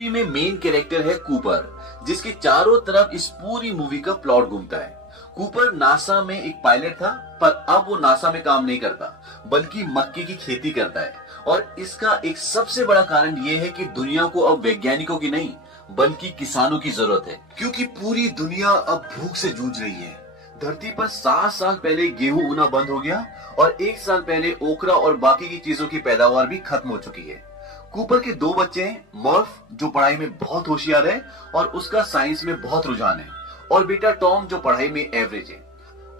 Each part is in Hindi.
में मेन कैरेक्टर है कूपर, जिसके चारों तरफ इस पूरी मूवी का प्लॉट घूमता है। कूपर नासा में एक पायलट था, पर अब वो नासा में काम नहीं करता बल्कि मक्के की खेती करता है। और इसका एक सबसे बड़ा कारण ये है कि दुनिया को अब वैज्ञानिकों की नहीं बल्कि किसानों की जरूरत है, क्योंकि पूरी दुनिया अब भूख से जूझ रही है। धरती पर 7 साल पहले गेहूं उगना बंद हो गया और 1 साल पहले ओकरा और बाकी की चीजों की पैदावार भी खत्म हो चुकी है। कूपर के 2 बच्चे हैं, मर्फ जो पढ़ाई में बहुत होशियार है और उसका साइंस में बहुत रुझान है, और बेटा टॉम जो पढ़ाई में एवरेज है।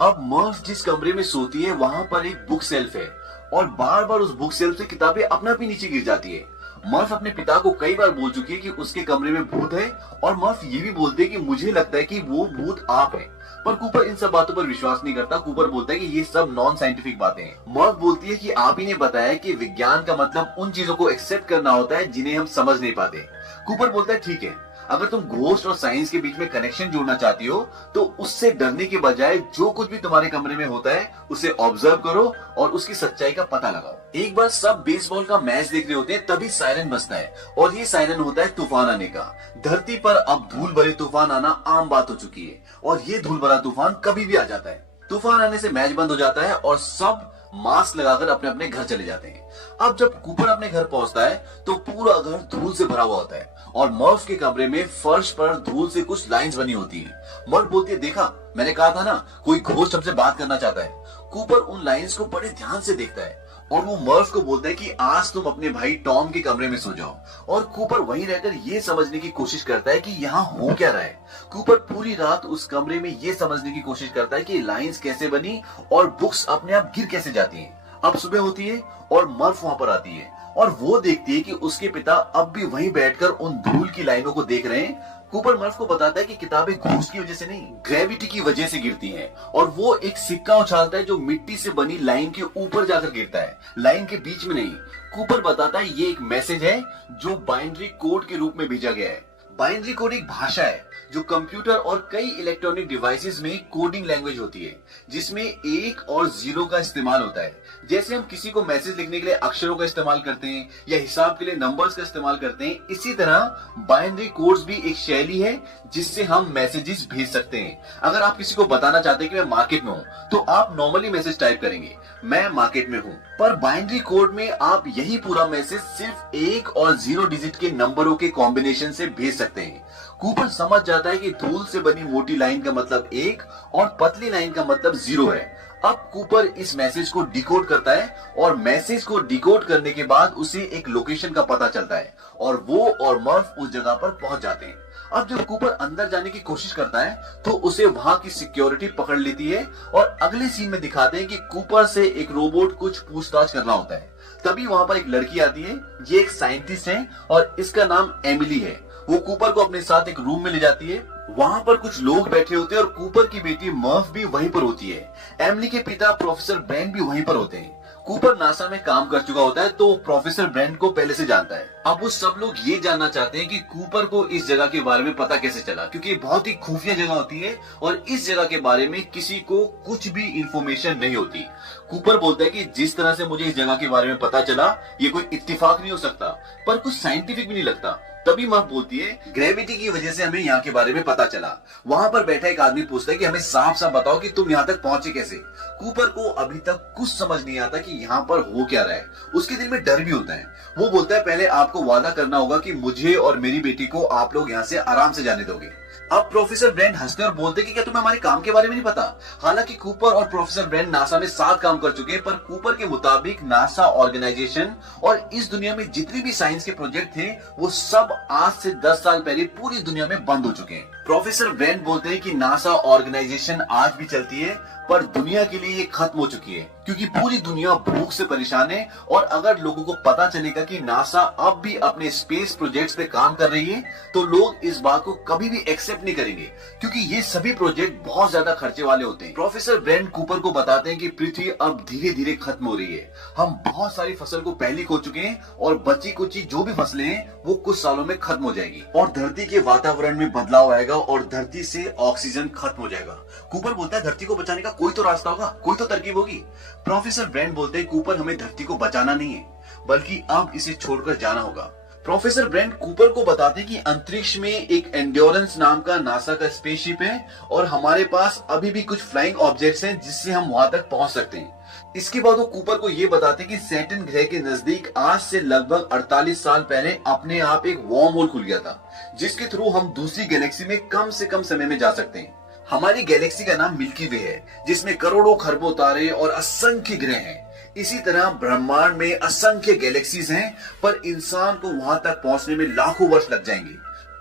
अब मर्फ जिस कमरे में सोती है वहां पर एक बुक सेल्फ है और बार बार उस बुक सेल्फ से किताबें अपने आप ही नीचे गिर जाती है। मर्फ अपने पिता को कई बार बोल चुकी है कि उसके कमरे में भूत है, और मर्फ ये भी बोलते है कि मुझे लगता है कि वो भूत आप है। पर कूपर इन सब बातों पर विश्वास नहीं करता। कूपर बोलता है कि ये सब नॉन साइंटिफिक बातें हैं। मर्फ बोलती है कि आप ही ने बताया कि विज्ञान का मतलब उन चीजों को एक्सेप्ट करना होता है जिन्हें हम समझ नहीं पाते। कूपर बोलता है ठीक है, अगर तुम घोस्ट और साइंस के बीच में कनेक्शन जोड़ना चाहती हो तो उससे डरने के बजाय जो कुछ भी तुम्हारे कमरे में होता है उसे ऑब्जर्व करो और उसकी सच्चाई का पता लगाओ। एक बार सब बेसबॉल का मैच देख रहे होते हैं, तभी सायरन बजता है और ये सायरन होता है तूफान आने का। धरती पर अब धूल भरे तूफान आना आम बात हो चुकी है और ये धूल भरा तूफान कभी भी आ जाता है। तूफान आने से मैच बंद हो जाता है और सब मास्क लगाकर अपने अपने घर चले जाते हैं। अब जब कूपर अपने घर पहुंचता है तो पूरा घर धूल से भरा हुआ होता है और मर्फ के कमरे में फर्श पर धूल से कुछ लाइंस बनी होती है। मर्फ बोलती है, देखा मैंने कहा था ना, कोई घोस्ट हमसे बात करना चाहता है। कूपर उन लाइंस को बड़े ध्यान से देखता है और वो मर्फ को बोलता है कि आज तुम अपने भाई टॉम के कमरे में सो जाओ। और कूपर वहीं रहकर ये समझने की कोशिश करता है कि यहाँ हो क्या रहा है। कूपर पूरी रात उस कमरे में ये समझने की कोशिश करता है कि लाइंस कैसे बनी और बुक्स अपने आप गिर कैसे जाती हैं। अब सुबह होती है और मर्फ वहां पर आती है और वो देखती है कि उसके पिता अब भी वहीं बैठकर उन धूल की लाइनों को देख रहे हैं। कूपर मर्फ को बताता है कि किताबें घूस की वजह से नहीं, ग्रेविटी की वजह से गिरती हैं, और वो एक सिक्का उछालता है जो मिट्टी से बनी लाइन के ऊपर जाकर गिरता है, लाइन के बीच में नहीं। कूपर बताता है ये एक मैसेज है जो बाइनरी कोड के रूप में भेजा गया है। बाइनरी कोड एक भाषा है जो कंप्यूटर और कई इलेक्ट्रॉनिक डिवाइसेस में कोडिंग लैंग्वेज होती है, जिसमें 1 और 0 का इस्तेमाल होता है। जैसे हम किसी को मैसेज लिखने के लिए अक्षरों का इस्तेमाल करते हैं या हिसाब के लिए नंबर्स का इस्तेमाल करते हैं, इसी तरह बाइनरी कोड्स भी एक शैली है जिससे हम मैसेजेस भेज सकते हैं। अगर आप किसी को बताना चाहते हैं कि मैं मार्केट में हूँ तो आप नॉर्मली मैसेज टाइप करेंगे, मैं मार्केट में हूँ, पर बाइनरी कोड में आप यही पूरा मैसेज सिर्फ 1 और 0 डिजिट के नंबरों के कॉम्बिनेशन से भेज सकते हैं। कूपर समझ जाता है कि धूल से बनी मोटी लाइन का मतलब 1 और पतली लाइन का मतलब 0 है। अब कूपर इस मैसेज को डिकोड करता है और मैसेज को डिकोड करने के बाद उसे एक लोकेशन का पता चलता है और वो और मर्फ उस जगह पर पहुंच जाते हैं। अब जब कूपर अंदर जाने की कोशिश करता है तो उसे वहां की सिक्योरिटी पकड़ लेती है और अगले सीन में दिखाते हैं कि कूपर से एक रोबोट कुछ पूछताछ करना होता है। तभी वहां पर एक लड़की आती है, ये एक साइंटिस्ट है और इसका नाम एमिली है। वो कूपर को अपने साथ एक रूम में ले जाती है। वहां पर कुछ लोग बैठे होते हैं और कूपर की बेटी मर्फ भी वहीं पर होती है। एमिली के पिता प्रोफेसर ब्रेंट भी वहीं पर होते हैं। कूपर नासा में काम कर चुका होता है तो प्रोफेसर ब्रेंट को पहले से जानता है। अब वो सब लोग ये जानना चाहते हैं कि कूपर को इस जगह के बारे में पता कैसे चला, क्योंकि ये बहुत ही खुफिया जगह होती है और इस जगह के बारे में किसी को कुछ भी इंफॉर्मेशन नहीं होती। कूपर बोलता है कि जिस तरह से मुझे इस जगह के बारे में पता चला ये कोई इत्तेफाक नहीं हो सकता, पर कुछ साइंटिफिक भी नहीं लगता। तभी मर्फ बोलती है, ग्रेविटी की वजह से हमें यहाँ के बारे में पता चला। वहां पर बैठा एक आदमी पूछता है कि हमें साफ साफ बताओ कि तुम यहाँ तक पहुंचे कैसे। कूपर को अभी तक कुछ समझ नहीं आता कि यहाँ पर हो क्या रहा है। उसके दिल में डर भी होता है। वो बोलता है, पहले आपको वादा करना होगा कि मुझे और मेरी बेटी को आप लोग यहाँ से आराम से जाने दोगे। अब प्रोफेसर ब्रेंट हंसते और बोलते कि क्या तुम्हें हमारे काम के बारे में नहीं पता। हालांकि कूपर और प्रोफेसर ब्रेंट नासा में साथ काम कर चुके हैं, पर कूपर के मुताबिक नासा ऑर्गेनाइजेशन और इस दुनिया में जितने भी साइंस के प्रोजेक्ट थे वो सब आज से 10 साल पहले पूरी दुनिया में बंद हो चुके हैं। प्रोफेसर ब्रेंट बोलते हैं कि नासा ऑर्गेनाइजेशन आज भी चलती है, पर दुनिया के लिए ये खत्म हो चुकी है क्योंकि पूरी दुनिया भूख से परेशान है। और अगर लोगों को पता चलेगा कि नासा अब भी अपने स्पेस प्रोजेक्ट्स पे काम कर रही है तो लोग इस बात को कभी भी एक्सेप्ट नहीं करेंगे, क्योंकि ये सभी प्रोजेक्ट बहुत ज्यादा खर्चे वाले होते हैं। प्रोफेसर ब्रेंट कूपर को बताते हैं कि पृथ्वी अब धीरे धीरे खत्म हो रही है। हम बहुत सारी फसल को पहले खो चुके हैं और बची कुची जो भी फसलें हैं वो कुछ सालों में खत्म हो जाएगी और धरती के वातावरण में बदलाव आएगा और धरती से ऑक्सीजन खत्म हो जाएगा। कूपर बोलता है, धरती को बचाने का कोई तो रास्ता होगा, कोई तो तरकीब होगी। प्रोफेसर ब्रेंट बोलते हैं, कूपर हमें धरती को बचाना नहीं है बल्कि अब इसे छोड़कर जाना होगा। प्रोफेसर ब्रेंट कूपर को बताते कि अंतरिक्ष में एक एंड्योरेंस नाम का नासा का स्पेसशिप है और हमारे पास अभी भी कुछ फ्लाइंग ऑब्जेक्ट्स हैं जिससे हम वहां तक पहुंच सकते हैं। इसके बाद वो कूपर को ये बताते कि सैटर्न ग्रह के नजदीक आज से लगभग 48 साल पहले अपने आप एक वार्म होल खुल गया था, जिसके थ्रू हम दूसरी गैलेक्सी में कम से कम समय में जा सकते हैं। हमारी गैलेक्सी का नाम मिल्की वे है, जिसमें करोड़ों खरबों तारे और असंख्य ग्रह हैं। इसी तरह ब्रह्मांड में असंख्य गैलेक्सीज हैं, पर इंसान को वहां तक पहुंचने में लाखों वर्ष लग जाएंगे।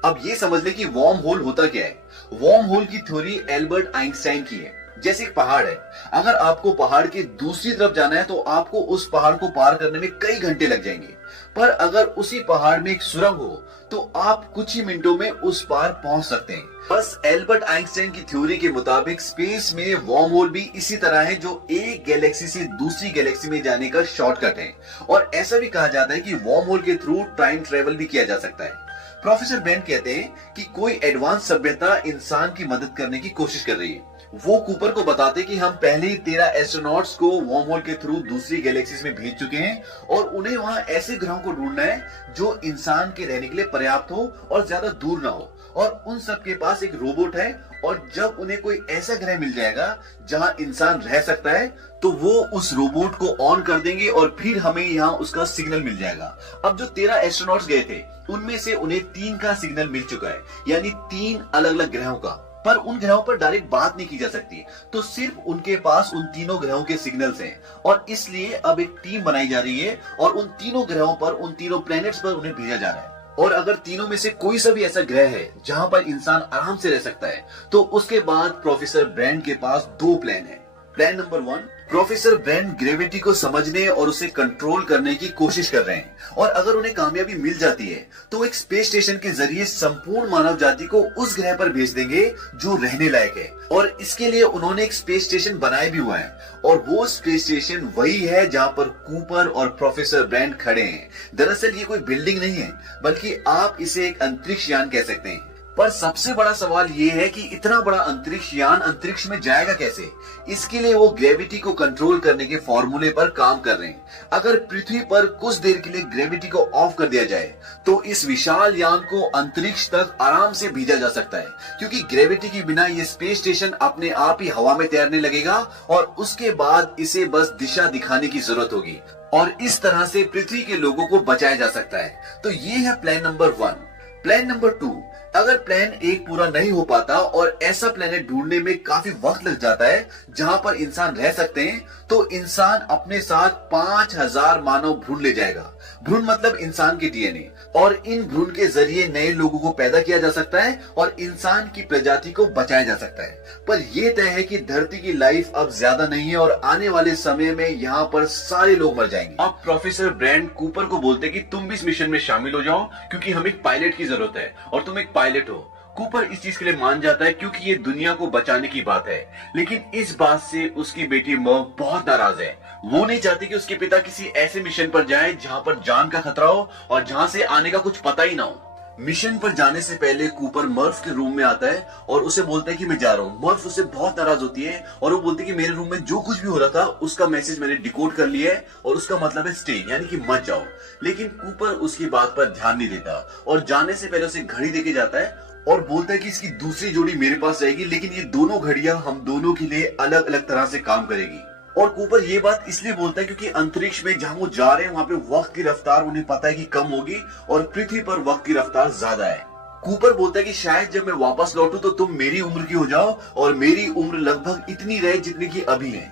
अब ये समझ ले कि वार्म होल होता क्या है। वार्म होल की थ्योरी एल्बर्ट आइंस्टाइन की है। जैसे एक पहाड़ है, अगर आपको पहाड़ की दूसरी तरफ जाना है तो आपको उस पहाड़ को पार करने में कई घंटे लग जाएंगे, पर अगर उसी पहाड़ में एक सुरंग हो तो आप कुछ ही मिनटों में उस पार पहुंच सकते हैं। बस एल्बर्ट आइंस्टाइन की थ्योरी के मुताबिक स्पेस में वार्म होल भी इसी तरह है, जो एक गैलेक्सी से दूसरी गैलेक्सी में जाने का शॉर्टकट है। और ऐसा भी कहा जाता है कि वार्म होल के थ्रू टाइम ट्रेवल भी किया जा सकता है। प्रोफेसर ब्रेंट कहते हैं कि कोई एडवांस सभ्यता इंसान की मदद करने की कोशिश कर रही है। वो कूपर को बताते कि हम पहले ही 13 एस्ट्रोनॉट्स को वार्म होल के थ्रू दूसरी गैलेक्सीज में भेज चुके हैं और उन्हें वहां ऐसे ग्रहों को ढूंढना है जो इंसान के रहने के लिए पर्याप्त हो और ज्यादा दूर ना हो। और उन सब के पास एक रोबोट है, और जब उन्हें कोई ऐसा ग्रह मिल जाएगा जहां इंसान रह सकता है तो वो उस रोबोट को ऑन कर देंगे और फिर हमें यहाँ उसका सिग्नल मिल जाएगा। अब जो 13 एस्ट्रोनॉट्स गए थे उनमें से उन्हें 3 का सिग्नल मिल चुका है, यानी 3 अलग अलग ग्रहों का। पर उन ग्रहों पर डायरेक्ट बात नहीं की जा सकती, तो सिर्फ उनके पास उन तीनों ग्रहों के सिग्नल्स हैं। और इसलिए अब एक टीम बनाई जा रही है और उन तीनों ग्रहों पर, उन तीनों प्लैनेट्स पर उन्हें भेजा जा रहा है। और अगर तीनों में से कोई सा भी ऐसा ग्रह है जहां पर इंसान आराम से रह सकता है, तो उसके बाद प्रोफेसर ब्रेंट के पास 2 प्लान है। Plan number 1, professor Brent gravity को समझने और उसे कंट्रोल करने की कोशिश कर रहे हैं, और अगर उन्हें कामयाबी मिल जाती है तो एक स्पेस स्टेशन के जरिए संपूर्ण मानव जाति को उस ग्रह पर भेज देंगे जो रहने लायक है। और इसके लिए उन्होंने एक स्पेस स्टेशन बनाया भी हुआ है, और वो स्पेस स्टेशन वही है जहां पर कूपर और प्रोफेसर ब्रेंट खड़े हैं। दरअसल ये कोई बिल्डिंग नहीं है, बल्कि आप इसे एक अंतरिक्ष यान कह सकते हैं। पर सबसे बड़ा सवाल ये है कि इतना बड़ा अंतरिक्ष यान अंतरिक्ष में जाएगा कैसे। इसके लिए वो ग्रेविटी को कंट्रोल करने के फॉर्मूले पर काम कर रहे हैं। अगर पृथ्वी पर कुछ देर के लिए ग्रेविटी को ऑफ कर दिया जाए तो इस विशाल यान को अंतरिक्ष तक आराम से भेजा जा सकता है, क्योंकि ग्रेविटी के बिना ये स्पेस स्टेशन अपने आप ही हवा में तैरने लगेगा और उसके बाद इसे बस दिशा दिखाने की जरूरत होगी, और इस तरह से पृथ्वी के लोगों को बचाया जा सकता है। तो ये है प्लान नंबर 1। प्लान नंबर 2, अगर प्लान 1 पूरा नहीं हो पाता और ऐसा प्लेनेट ढूंढने में काफी वक्त लग जाता है जहां पर इंसान रह सकते हैं, तो इंसान अपने साथ 5000 मानव भ्रूण ले जाएगा। भ्रूण मतलब इंसान के डीएनए, और इन भ्रूण के जरिए नए लोगों को पैदा किया जा सकता है और इंसान की प्रजाति को बचाया जा सकता है। पर यह तय है कि धरती की लाइफ अब ज्यादा नहीं है और आने वाले समय में यहाँ पर सारे लोग मर जाएंगे। अब प्रोफेसर ब्रेंट कूपर को बोलते हैं कि तुम भी इस मिशन में शामिल हो जाओ, क्योंकि हमें एक पायलट की जरूरत है और तुम एक पायलट हो। कूपर इस चीज के लिए मान जाता है क्योंकि ये दुनिया को बचाने की बात है, लेकिन इस बात से उसकी बेटी मर्व बहुत नाराज है। वो नहीं चाहती कि उसके पिता किसी ऐसे मिशन पर जाए जहां पर जान का खतरा हो और जहां से आने का कुछ पता ही ना हो। मिशन पर जाने से पहले कूपर मर्व के रूम में आता है और उसे बोलता है कि मैं जा रहा हूँ। मर्व उससे बहुत नाराज होती है और वो बोलती है कि मेरे रूम में जो कुछ भी हो रहा था उसका मैसेज मैंने डिकोड कर लिया है और उसका मतलब है स्टे, यानी कि मत जाओ। लेकिन कूपर उसकी बात पर ध्यान नहीं देता और जाने से पहले उसे घड़ी देके जाता है और बोलता है कि इसकी दूसरी जोड़ी मेरे पास रहेगी, लेकिन ये दोनों घड़ियां हम दोनों के लिए अलग अलग तरह से काम करेगी। और कूपर ये बात इसलिए बोलता है क्योंकि अंतरिक्ष में जहां वो जा रहे हैं वहां पे वक्त की रफ्तार उन्हें पता है कि कम होगी और पृथ्वी पर वक्त की रफ्तार ज्यादा है। कूपर बोलता है कि शायद जब मैं वापस लौटूं तो तुम मेरी उम्र की हो जाओ और मेरी उम्र लगभग इतनी रहे जितनी की अभी है।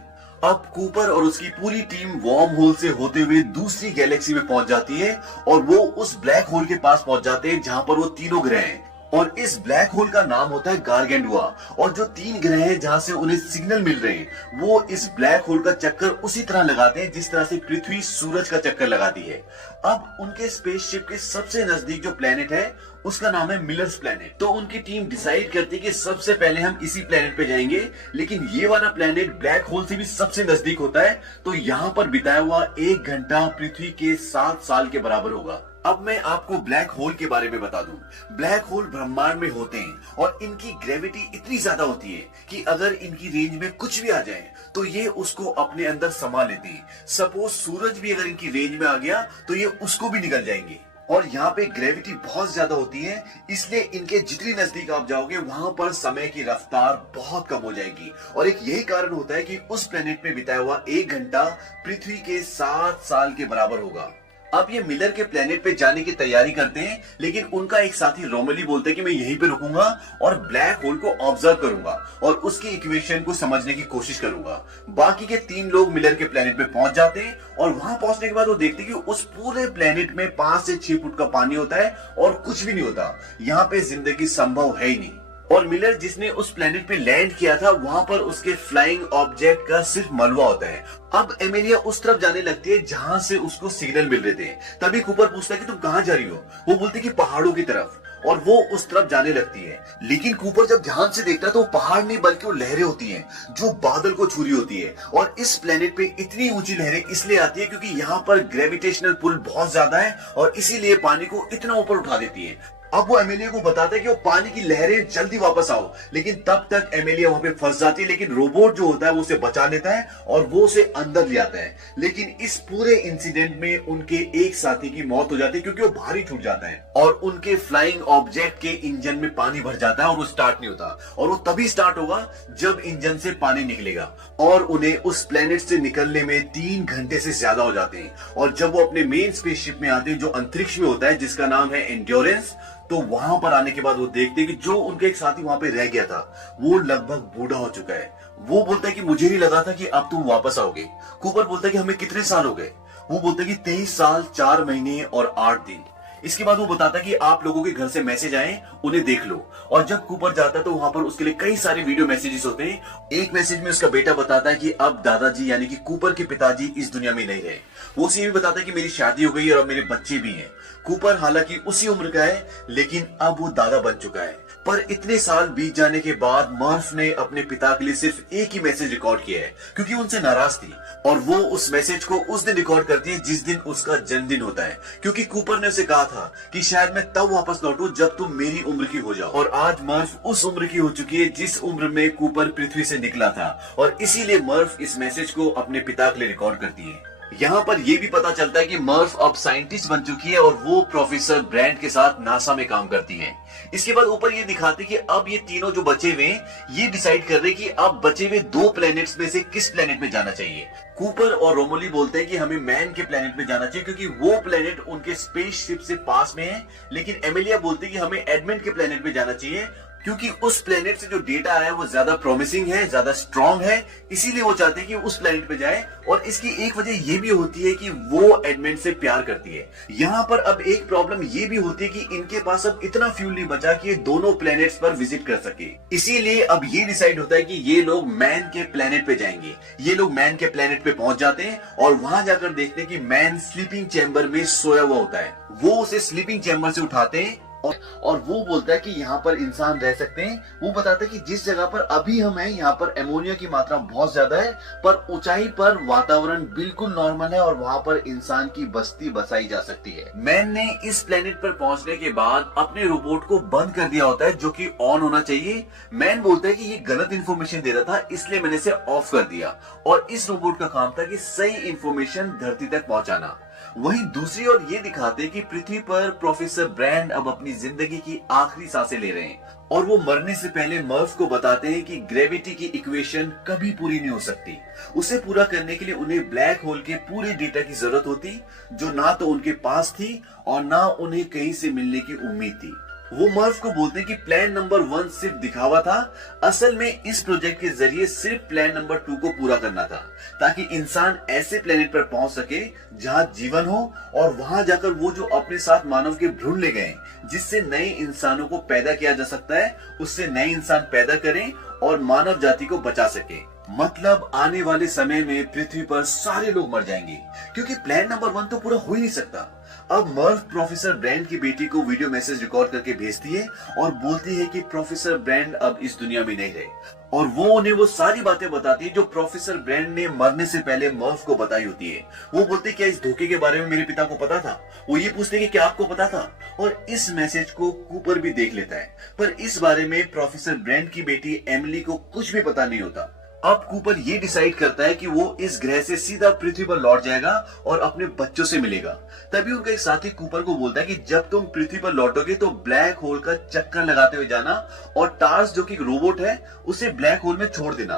अब कूपर और उसकी पूरी टीम वार्म होल से होते हुए दूसरी गैलेक्सी में पहुंच जाती है और वो उस ब्लैक होल के पास पहुंच जाते हैं जहां पर वो तीनों ग्रह हैं। और इस ब्लैक होल का नाम होता है गारगेंडुआ, और जो 3 ग्रह हैं जहां से उन्हें सिग्नल मिल रहे हैं वो इस ब्लैक होल का चक्कर उसी तरह लगाते हैं जिस तरह से पृथ्वी सूरज का चक्कर लगाती है। अब उनके स्पेसशिप के सबसे नजदीक जो प्लेनेट है उसका नाम है मिलर्स प्लेनेट। तो उनकी टीम डिसाइड करती है कि सबसे पहले हम इसी प्लेनेट पे जाएंगे, लेकिन ये वाला प्लेनेट ब्लैक होल से भी सबसे नजदीक होता है, तो यहाँ पर बिताया हुआ 1 घंटा पृथ्वी के 7 साल के बराबर होगा। अब मैं आपको ब्लैक होल के बारे में बता दूं। ब्लैक होल ब्रह्मांड में होते हैं और इनकी ग्रेविटी इतनी ज्यादा होती है कि अगर इनकी रेंज में कुछ भी आ जाए तो ये उसको अपने अंदर समा लेते हैं। सपोज सूरज भी अगर इनकी रेंज में आ गया तो ये उसको भी निगल जाएंगे। और यहाँ पे ग्रेविटी बहुत ज्यादा होती है, इसलिए इनके जितनी नजदीक आप जाओगे वहां पर समय की रफ्तार बहुत कम हो जाएगी। और एक यही कारण होता है कि उस प्लेनेट पे बिताया हुआ 1 घंटा पृथ्वी के 7 साल के बराबर होगा। अब ये मिलर के प्लेनेट पे जाने की तैयारी करते हैं, लेकिन उनका एक साथी रोमली बोलते हैं कि मैं यहीं पे रुकूंगा और ब्लैक होल को ऑब्जर्व करूंगा और उसकी इक्वेशन को समझने की कोशिश करूंगा। बाकी के 3 लोग मिलर के प्लेनेट पे पहुंच जाते हैं और वहां पहुंचने के बाद वो देखते हैं कि उस पूरे प्लेनेट में 5 से 6 फुट का पानी होता है और कुछ भी नहीं होता। यहाँ पे जिंदगी संभव है ही नहीं। और मिलर जिसने उस प्लेनेट पे लैंड किया था, वहां पर उसके फ्लाइंग ऑब्जेक्ट का सिर्फ मलबा होता है। अब एमेलिया उस तरफ जाने लगती है जहां से उसको सिग्नल मिल रहे थे। तभी कूपर पूछता है कि तुम कहां जा रही हो? वो बोलती कि पहाड़ों की तरफ, और वो उस तरफ जाने लगती है। लेकिन कूपर जब ध्यान से देखता है तो पहाड़ नहीं बल्कि वो लहरें होती हैं जो बादल को छू रही होती है। और इस प्लेनेट पे इतनी ऊंची लहरें इसलिए आती है क्योंकि यहाँ पर ग्रेविटेशनल पुल बहुत ज्यादा है और इसीलिए पानी को इतना ऊपर उठा देती है। अब वो एमेलिया को बताता है कि वो पानी की लहरें जल्दी वापस आओ, लेकिन तब तक एमेलिया वहां पे फंस जाती है। लेकिन रोबोट जो होता है वो उसे बचा लेता है और वो उसे अंदर ले आता है। लेकिन इस पूरे इंसिडेंट में उनके एक साथी की मौत हो जाती है क्योंकि वो भारी छूट जाता है और उनके फ्लाइंग ऑब्जेक्ट के इंजन में पानी भर जाता है और वो स्टार्ट नहीं होता। और वो तभी स्टार्ट होगा जब इंजन से पानी निकलेगा और उन्हें उस प्लेनेट से निकलने में 3 घंटे से ज्यादा हो जाते हैं। और जब वो अपने मेन स्पेसशिप में आते हैं जो अंतरिक्ष में होता है, जिसका नाम है एंड्योरेंस, तो वहां पर आने के बाद वो देखते हैं कि जो उनके एक साथी वहां पे रह गया था वो लगभग बूढ़ा हो चुका है। वो बोलता है कि मुझे नहीं लगा था कि अब तुम वापस आओगे। कूपर बोलता है कि हमें कितने साल हो गए? वो बोलता है कि 23 साल 4 महीने और 8 दिन। इसके बाद वो बताता है कि आप लोगों के घर से मैसेज आए, उन्हें देख लो। और जब कूपर जाता है तो वहां पर उसके लिए कई सारे वीडियो मैसेजेस होते हैं। एक मैसेज में उसका बेटा बताता है कि अब दादाजी यानी कि कूपर के पिताजी इस दुनिया में नहीं रहे। वो उसे भी बताता है कि मेरी शादी हो गई और अब मेरे बच्चे भी हैं। कूपर हालांकि उसी उम्र का है, लेकिन अब वो दादा बन चुका है। पर इतने साल बीत जाने के बाद मर्फ ने अपने पिता के लिए सिर्फ एक ही मैसेज रिकॉर्ड किया है क्योंकि उनसे नाराज थी। और वो उस मैसेज को उस दिन रिकॉर्ड करती है जिस दिन उसका जन्मदिन होता है, क्योंकि कूपर ने उसे कहा था कि शायद मैं तब वापस लौटूं जब तुम मेरी उम्र की हो जाओ। और आज मर्फ उस उम्र की हो चुकी है जिस उम्र में कूपर पृथ्वी से निकला था, और इसीलिए मर्फ इस मैसेज को अपने पिता के लिए रिकॉर्ड करती है। यहाँ पर यह भी पता चलता है कि मर्फ अब साइंटिस्ट बन चुकी है और वो प्रोफेसर ब्रैंड के साथ नासा में काम करती है। इसके बाद ऊपर ये दिखाते कि अब ये तीनों जो बचे हुए ये डिसाइड कर रहे कि अब बचे हुए 2 प्लैनेट्स में से किस प्लैनेट में जाना चाहिए। कूपर और रोमोली बोलते हैं कि हमें मैन के प्लैनेट में जाना चाहिए क्योंकि वो प्लैनेट उनके स्पेसशिप से पास में है। लेकिन एमिलिया बोलती है कि हमें एडमंड के प्लैनेट में जाना चाहिए क्योंकि उस प्लेनेट से जो डेटा आया है वो ज्यादा प्रॉमिसिंग है, ज्यादा स्ट्रांग है, इसीलिए वो चाहते हैं कि उस प्लेनेट पे जाए। और इसकी एक वजह ये भी होती है कि वो एडमंड से प्यार करती है। यहाँ पर अब एक प्रॉब्लम ये भी होती है कि इनके पास अब इतना फ्यूल नहीं बचा कि ये दोनों प्लेनेट्स पर विजिट कर सके। इसीलिए अब ये डिसाइड होता है कि ये लोग मैन के प्लेनेट पे जाएंगे। ये लोग मैन के प्लेनेट पे पहुंच जाते हैं और वहां जाकर देखते हैं कि मैन स्लीपिंग चैम्बर में सोया हुआ होता है। वो उसे स्लीपिंग चैम्बर से उठाते हैं और वो बोलता है कि यहाँ पर इंसान रह सकते हैं। वो बताता है कि जिस जगह पर अभी हम हैं यहाँ पर एमोनिया की मात्रा बहुत ज्यादा है, पर ऊंचाई पर वातावरण बिल्कुल नॉर्मल है और वहाँ पर इंसान की बस्ती बसाई जा सकती है। मैन ने इस प्लेनेट पर पहुंचने के बाद अपने रोबोट को बंद कर दिया होता है जो कि ऑन होना चाहिए। मैन बोलता है कि ये गलत इंफॉर्मेशन दे रहा था, इसलिए मैंने इसे ऑफ कर दिया। और इस रोबोट का काम था कि सही इंफॉर्मेशन धरती तक पहुंचाना। वहीं दूसरी ओर ये दिखाते कि पृथ्वी पर प्रोफेसर ब्रैंड अब अपनी जिंदगी की आखिरी सांसें ले रहे हैं और वो मरने से पहले मर्फ को बताते हैं कि ग्रेविटी की इक्वेशन कभी पूरी नहीं हो सकती। उसे पूरा करने के लिए उन्हें ब्लैक होल के पूरे डेटा की जरूरत होती जो ना तो उनके पास थी और ना उन्हें कहीं से मिलने की उम्मीद थी। वो मर्फ को बोलते हैं कि प्लान नंबर 1 सिर्फ दिखावा था, असल में इस प्रोजेक्ट के जरिए सिर्फ प्लान नंबर 2 को पूरा करना था ताकि इंसान ऐसे प्लेनेट पर पहुंच सके जहां जीवन हो और वहां जाकर वो जो अपने साथ मानव के भ्रूण ले गए जिससे नए इंसानों को पैदा किया जा सकता है, उससे नए इंसान पैदा करें और मानव जाति को बचा सके। मतलब आने वाले समय में पृथ्वी पर सारे लोग मर जाएंगे क्योंकि प्लान नंबर 1 तो पूरा हो ही नहीं सकता। अब मर्फ प्रोफेसर ब्रैंड की बेटी को वीडियो मैसेज रिकॉर्ड करके भेजती है और बोलती है कि प्रोफेसर ब्रैंड अब इस दुनिया में नहीं रहे और वो उन्हें वो सारी बातें बताती है जो प्रोफेसर ब्रैंड ने मरने से पहले मर्फ को बताई होती है। वो बोलते क्या इस धोखे के बारे में मेरे पिता को पता था? वो ये पूछते कि क्या आपको पता था? और इस मैसेज को कूपर भी देख लेता है, पर इस बारे में प्रोफेसर ब्रैंड की बेटी एमिली को कुछ भी पता नहीं होता। अब कूपर ये डिसाइड करता है कि वो इस ग्रह से सीधा पृथ्वी पर लौट जाएगा और अपने बच्चों से मिलेगा। तभी उनका एक साथी कूपर को बोलता है कि जब तुम पृथ्वी पर लौटोगे तो ब्लैक होल का चक्कर लगाते हुए जाना और टार्स जो कि एक रोबोट है उसे ब्लैक होल में छोड़ देना,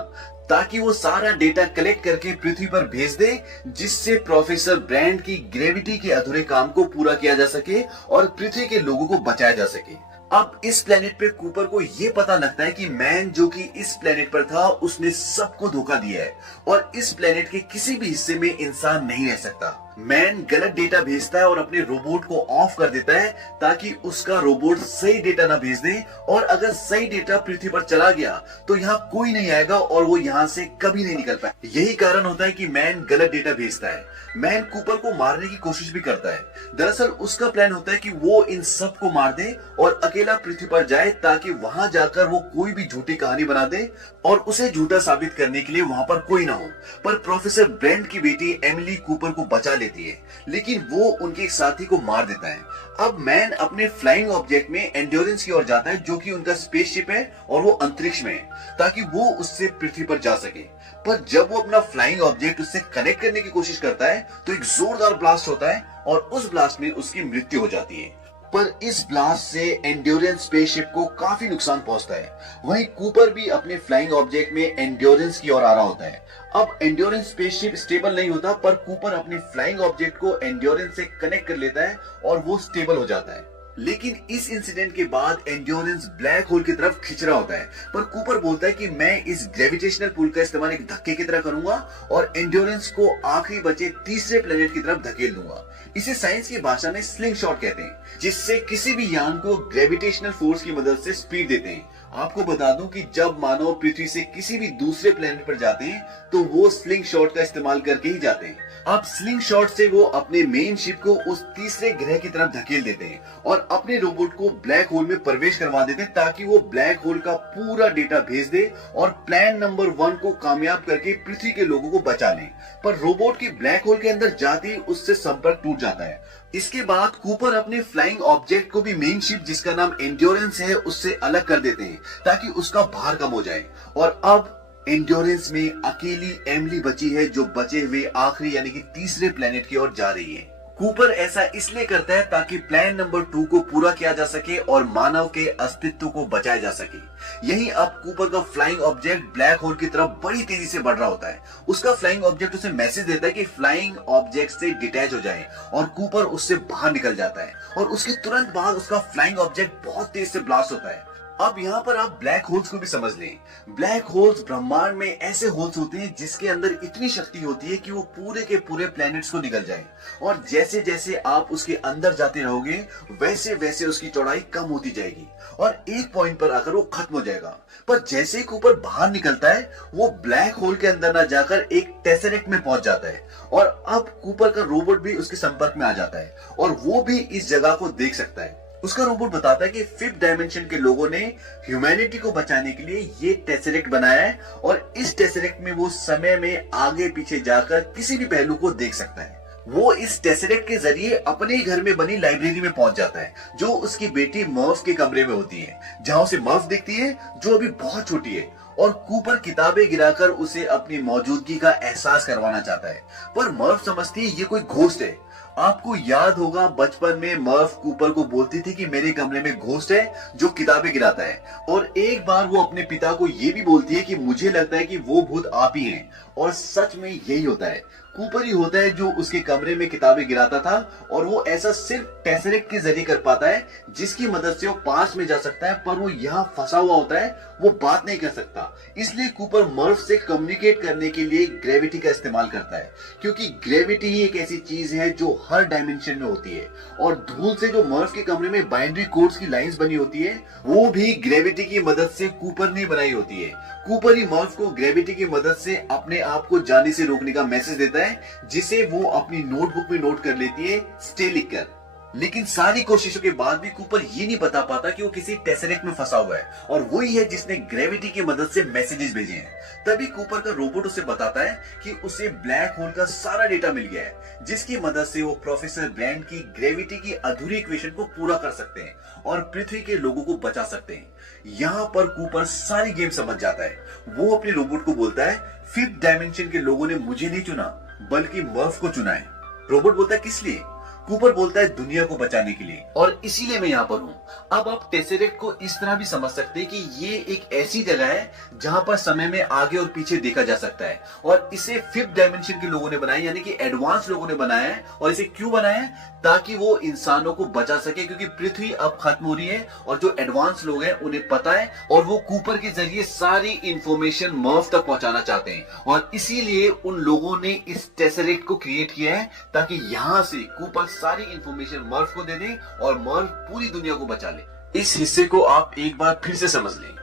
ताकि वो सारा डेटा कलेक्ट करके पृथ्वी पर भेज दे, जिससे प्रोफेसर ब्रैंड की ग्रेविटी के अधूरे काम को पूरा किया जा सके और पृथ्वी के लोगों को बचाया जा सके। अब इस प्लेनेट पे कूपर को ये पता लगता है कि मैन जो कि इस प्लेनेट पर था उसने सबको धोखा दिया है और इस प्लेनेट के किसी भी हिस्से में इंसान नहीं रह सकता। मैन गलत डेटा भेजता है और अपने रोबोट को ऑफ कर देता है ताकि उसका रोबोट सही डेटा ना भेज दे, और अगर सही डेटा पृथ्वी पर चला गया तो यहाँ कोई नहीं आएगा और वो यहाँ से कभी नहीं निकल पाए। यही कारण होता है कि मैन गलत डेटा भेजता है। मैन कूपर को मारने की कोशिश भी करता है। दरअसल उसका प्लान होता है कि वो इन सब को मार दे और अकेला पृथ्वी पर जाए ताकि वहां जाकर वो कोई भी झूठी कहानी बना दे और उसे झूठा साबित करने के लिए वहां पर कोई ना हो। पर प्रोफेसर ब्रेंट की बेटी एमिली कूपर को बचा लेती है, लेकिन वो उनके एक साथी को मार देता है। अब मैन अपने फ्लाइंग ऑब्जेक्ट में एंड्योरेंस की ओर जाता है जो कि उनका स्पेसशिप है और वो अंतरिक्ष में है, ताकि वो उससे पृथ्वी पर जा सके। पर जब वो अपना फ्लाइंग ऑब्जेक्ट उससे कनेक्ट करने की कोशिश करता है तो एक जोरदार ब्लास्ट होता है और उस ब्लास्ट में उसकी मृत्यु हो जाती है। पर इस ब्लास्ट से एंड्योरेंस स्पेसशिप को काफी नुकसान पहुंचता है। वहीं कूपर भी अपने फ्लाइंग ऑब्जेक्ट में एंड्योरेंस की ओर आ रहा होता है। अब एंड्योरेंस स्पेसशिप स्टेबल नहीं होता, पर कूपर अपने फ्लाइंग ऑब्जेक्ट को एंड्योरेंस से कनेक्ट कर लेता है और वो स्टेबल हो जाता है। लेकिन इस इंसिडेंट के बाद एंड्योरेंस ब्लैक होल की तरफ खिंच रहा होता है, पर कूपर बोलता है कि मैं इस ग्रेविटेशनल पुल का इस्तेमाल एक धक्के की तरह करूंगा और एंड्योरेंस को आखिरी बचे तीसरे प्लेनेट की तरफ धकेल दूंगा। इसे साइंस की भाषा में स्लिंग शॉट कहते हैं, जिससे किसी भी यान को ग्रेविटेशनल फोर्स की मदद से स्पीड देते हैं। आपको बता दूं कि जब मानव पृथ्वी से किसी भी दूसरे प्लेनेट पर जाते हैं तो वो स्लिंग शॉट का इस्तेमाल करके ही जाते हैं। अब स्लिंग शॉट से वो अपने मेन शिप को उस तीसरे ग्रह की तरफ धकेल देते हैं और अपने रोबोट को ब्लैक होल में प्रवेश करवा देते हैं ताकि वो ब्लैक होल का पूरा डेटा भेज दे और प्लान नंबर 1 को कामयाब करके पृथ्वी के लोगों को बचा लें। पर रोबोट की ब्लैक होल के अंदर जाते ही उससे संपर्क टूट जाता है। इसके बाद कूपर अपने फ्लाइंग ऑब्जेक्ट को भी मेन शिप जिसका नाम एंड्योरेंस है उससे अलग कर देते हैं ताकि उसका भार कम हो जाए। और अब एंड्योरेंस में अकेली एमिली बची है जो बचे हुए आखिरी यानी कि तीसरे प्लेनेट की ओर जा रही है। कूपर ऐसा इसलिए करता है ताकि प्लान नंबर 2 को पूरा किया जा सके और मानव के अस्तित्व को बचाया जा सके। यही अब कूपर का फ्लाइंग ऑब्जेक्ट ब्लैक होल की तरफ बड़ी तेजी से बढ़ रहा होता है। उसका फ्लाइंग ऑब्जेक्ट उसे मैसेज देता है कि फ्लाइंग ऑब्जेक्ट से डिटैच हो जाए और कूपर उससे बाहर निकल जाता है और उसके तुरंत बाद उसका फ्लाइंग ऑब्जेक्ट बहुत तेज से ब्लास्ट होता है। अब यहाँ पर आप ब्लैक होल्स को भी समझ लें। ब्लैक होल्स ब्रह्मांड में ऐसे होल्स होते हैं जिसके अंदर इतनी शक्ति होती है कि वो पूरे के पूरे प्लैनेट्स को निगल जाए, और जैसे जैसे आप उसके अंदर जाते रहोगे वैसे वैसे उसकी चौड़ाई कम होती जाएगी और एक पॉइंट पर आकर वो खत्म हो जाएगा। पर जैसे ही कूपर बाहर निकलता है वो ब्लैक होल के अंदर ना जाकर एक टेसरेक्ट में पहुंच जाता है और अब कूपर का रोबोट भी उसके संपर्क में आ जाता है और वो भी इस जगह को देख सकता है। उसका रोबोट बताता है कि 5th डायमेंशन के लोगों ने ह्यूमैनिटी को बचाने के लिए ये टेसरेक्ट बनाया है और इस टेसरेक्ट में वो समय में आगे पीछे जाकर किसी भी पहलू को देख सकता है। वो इस टेसरेक्ट के जरिए अपने ही घर में बनी लाइब्रेरी में पहुंच जाता है जो उसकी बेटी मर्फ के कमरे में होती है, जहां उसे मर्फ दिखती है जो अभी बहुत छोटी है और कूपर किताबें गिराकर उसे अपनी मौजूदगी का एहसास करवाना चाहता है। पर मर्फ समझती है ये कोई घोस्ट है। आपको याद होगा बचपन में मर्फ कूपर को बोलती थी कि मेरे कमरे में घोस्ट है जो किताबें गिराता है, और एक बार वो अपने पिता को ये भी बोलती है कि मुझे लगता है कि वो भूत आप ही हैं, और सच में यही होता है। कूपर ही होता है जो उसके कमरे में किताबें गिराता था और वो ऐसा सिर्फ टेसरेक्ट के जरिए कर पाता है जिसकी मदद से वो पास में जा सकता है, पर वो यहाँ फंसा हुआ होता है, वो बात नहीं कर सकता। इसलिए कूपर मर्फ से कम्युनिकेट करने के लिए ग्रेविटी का इस्तेमाल करता है, क्योंकि ग्रेविटी ही एक ऐसी चीज है जो हर डायमेंशन में होती है। और धूल से जो मर्फ के कमरे में बाइनरी कोड्स की लाइंस बनी होती है वो भी ग्रेविटी की मदद से कूपर ने बनाई होती है। कूपर ही मर्फ को ग्रेविटी की मदद से अपने आप को जाने से रोकने का मैसेज देता है, जिसे वो अपनी नोटबुक में नोट कर लेती है, स्टे लिखकर। लेकिन सारी कोशिशों के बाद भी कूपर ये नहीं बता पाता कि वो किसी टेसरेक्ट में फंसा हुआ है और वही है जिसने ग्रेविटी की मदद से मैसेजेस भेजे हैं। तभी कूपर का रोबोट उसे बताता है कि उसे ब्लैक होल का सारा डेटा मिल गया है, जिसकी मदद से वो प्रोफेसर ब्रैंड की ग्रेविटी की अधूरी इक्वेशन को पूरा कर सकते हैं और पृथ्वी के लोगों को बचा सकते हैं। यहाँ पर कूपर सारी गेम समझ जाता है। वो अपने रोबोट को बोलता है, फिफ्थ डायमेंशन के लोगों ने मुझे नहीं चुना बल्कि मर्फ को चुना है। रोबोट बोलता है, किस लिए? कूपर बोलता है, दुनिया को बचाने के लिए, और इसीलिए मैं यहाँ पर हूँ। अब आप टेसरेक्ट को इस तरह भी समझ सकते हैं कि ये एक ऐसी जगह है जहां पर समय में आगे और पीछे देखा जा सकता है, और इसे फिफ्थ डायमेंशन के लोगों ने बनाया, यानी कि एडवांस लोगों ने बनाया है। और इसे क्यों बनाया है? ताकि वो इंसानों को बचा सके, क्योंकि पृथ्वी अब खत्म हो रही है और जो एडवांस लोग हैं उन्हें पता है, और वो कूपर के जरिए सारी इंफॉर्मेशन मर्फ तक पहुंचाना चाहते हैं। और इसीलिए उन लोगों ने इस टेसरेक्ट को क्रिएट किया है ताकि यहां से कूपर सारी इंफॉर्मेशन मर्फ को दे दे और मर्फ पूरी दुनिया को बचा ले। इस हिस्से को आप एक बार फिर से समझ लें।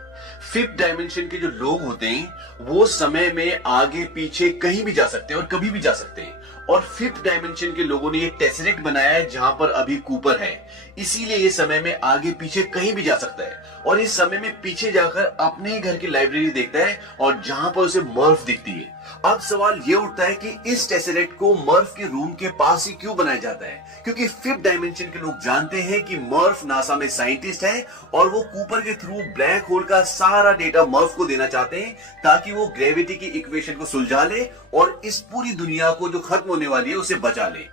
फिफ्थ डायमेंशन के जो लोग होते हैं वो समय में आगे पीछे कहीं भी जा सकते हैं और कभी भी जा सकते हैं, और फिफ्थ डायमेंशन के लोगों ने ये टेसरेक्ट बनाया है जहां पर अभी कूपर है, इसीलिए ये समय में आगे पीछे कहीं भी जा सकता है, और इस समय में पीछे जाकर अपने ही घर की लाइब्रेरी देखता है और जहां पर उसे मर्फ दिखती है। अब सवाल ये उठता है कि इस टेसरेक्ट को मर्फ के रूम के पास ही क्यों बनाया जाता है? क्योंकि फिफ्थ डायमेंशन के लोग जानते हैं कि मर्फ नासा में साइंटिस्ट है और वो कूपर के थ्रू ब्लैक होल का सारा डेटा मर्फ को देना चाहते हैं ताकि वो ग्रेविटी की इक्वेशन को सुलझा ले और इस पूरी दुनिया को जो खत्म होने वाली है उसे बचा ले।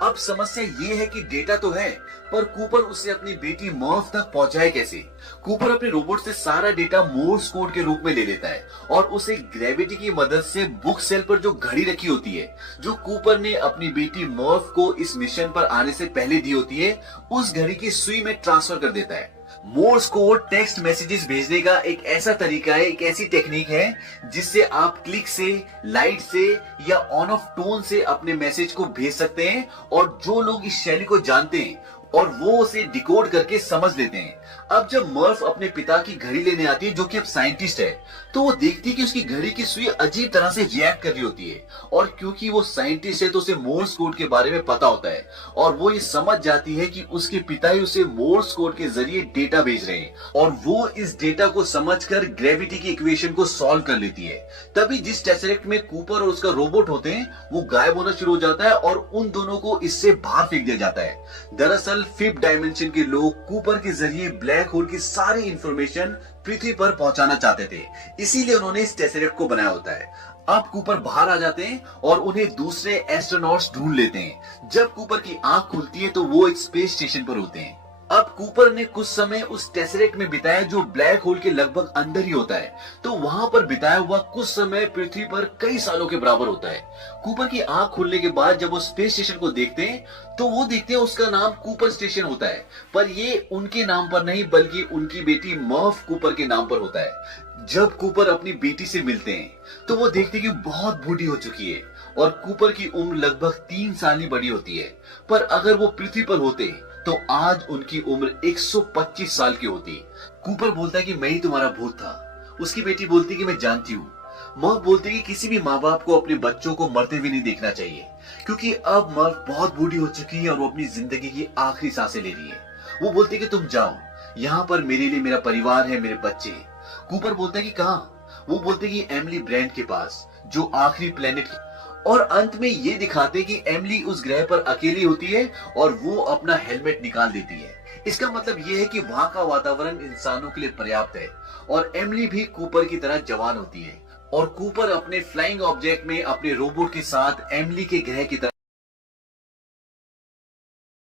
अब समस्या ये है कि डेटा तो है, पर कूपर उसे अपनी बेटी मर्फ तक पहुंचाए कैसे? कूपर अपने रोबोट से सारा डेटा मोर्स कोड के रूप में ले लेता है और उसे ग्रेविटी की मदद से बुक सेल पर जो घड़ी रखी होती है, जो कूपर ने अपनी बेटी मर्फ को इस मिशन पर आने से पहले दी होती है, उस घड़ी की सुई में ट्रांसफर कर देता है। मोर्स कोड टेक्स्ट मैसेजेस भेजने का एक ऐसा तरीका है, एक ऐसी टेक्निक है जिससे आप क्लिक से, लाइट से या ऑन ऑफ टोन से अपने मैसेज को भेज सकते हैं, और जो लोग इस शैली को जानते हैं और वो उसे डिकोड करके समझ लेते हैं। अब जब मर्फ अपने पिता की घड़ी लेने आती है, जो कि अब साइंटिस्ट है, तो वो देखती है कि उसकी घड़ी की सुई अजीब तरह से रिएक्ट कर रही होती है, और क्योंकि वो साइंटिस्ट है तो उसे मोर्स कोड के बारे में पता होता है, और वो ये समझ जाती है कि उसके पिता ही उसे मोर्स कोड के जरिए डेटा भेज रहे हैं, और वो इस डेटा को समझकर ग्रेविटी की इक्वेशन को सॉल्व कर लेती है। तभी जिस टेसरेक्ट में कूपर और उसका रोबोट होते हैं वो गायब होना शुरू हो जाता है और उन दोनों को इससे बाहर फेंक दिया जाता है। दरअसल फिफ्थ डायमेंशन के लोग कूपर के जरिए ब्लैक होल की सारी इंफॉर्मेशन पृथ्वी पर पहुंचाना चाहते थे, इसीलिए उन्होंने इस टेसरेक्ट को बनाया होता है। अब कूपर बाहर आ जाते हैं और उन्हें दूसरे एस्ट्रोनॉट्स ढूंढ लेते हैं। जब कूपर की आंख खुलती है तो वो एक स्पेस स्टेशन पर होते हैं। अब कूपर ने कुछ समय उस टेसरेक्ट में बिताया जो ब्लैक होल के लगभग अंदर ही होता है, तो वहां पर बिताया हुआ कुछ समय पृथ्वी पर कई सालों के बराबर होता है। कूपर की आंख खुलने के बाद जब वो स्पेस स्टेशन को देखते हैं तो वो देखते हैं उसका नाम कूपर स्टेशन होता है, पर ये उनके नाम पर नहीं बल्कि उनकी बेटी मर्फ कूपर के नाम पर होता है। जब कूपर अपनी बेटी से मिलते हैं तो वो देखते हैं कि बहुत बूढ़ी हो चुकी है और कूपर की उम्र लगभग 3 साल ही बड़ी होती है, पर अगर वो पृथ्वी पर होते तो आज उनकी उम्र 125 साल की होती। कूपर बोलता है कि मैं ही तुम्हारा भूत था। उसकी बेटी बोलती कि मैं जानती हूँ। मर्फ बोलती कि किसी भी माँ बाप को अपने बच्चों को मरते हुए नहीं देखना चाहिए, क्योंकि अब मर्फ बहुत बूढ़ी हो चुकी है और वो अपनी जिंदगी की आखिरी सांसें ले रही है। वो बोलती कि तुम जाओ, यहाँ पर मेरे लिए मेरा परिवार है, मेरे बच्चे। कूपर बोलता है कि कहाँ? वो बोलते कि एमिली ब्रैंड के पास, जो आखिरी प्लेनेट, और अंत में ये दिखाते कि एमिली उस ग्रह पर अकेली होती है और वो अपना हेलमेट निकाल देती है। इसका मतलब ये है कि वहां का वातावरण इंसानों के लिए पर्याप्त है और एमिली भी कूपर की तरह जवान होती है, और कूपर अपने फ्लाइंग ऑब्जेक्ट में अपने रोबोट के साथ एमिली के ग्रह की तरफ